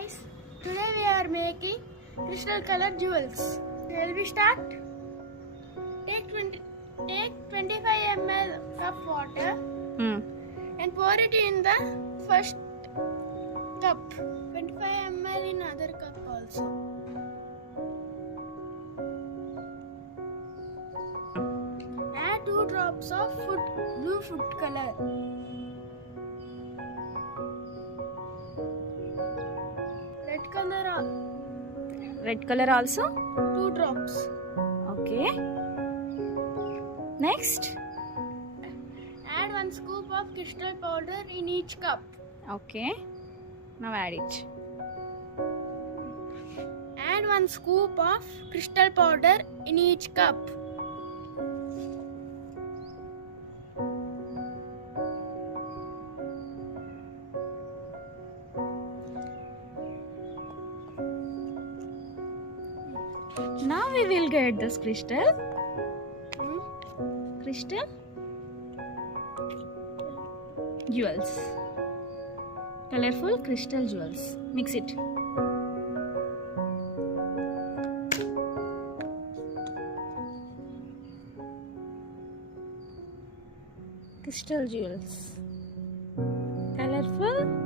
guys, today we are making crystal color jewels. Shall we start? Take 25 ml of water and pour it in the first cup. 25 ml in other cup also. Add 2 drops of blue food color. Red color also? 2 drops. Okay. Next? Add 1 scoop of crystal powder in each cup. Okay. Now add it. Add 1 scoop of crystal powder in each cup. Now we will get this crystal. Crystal jewels. Colorful crystal jewels. Mix it. Crystal jewels. Colorful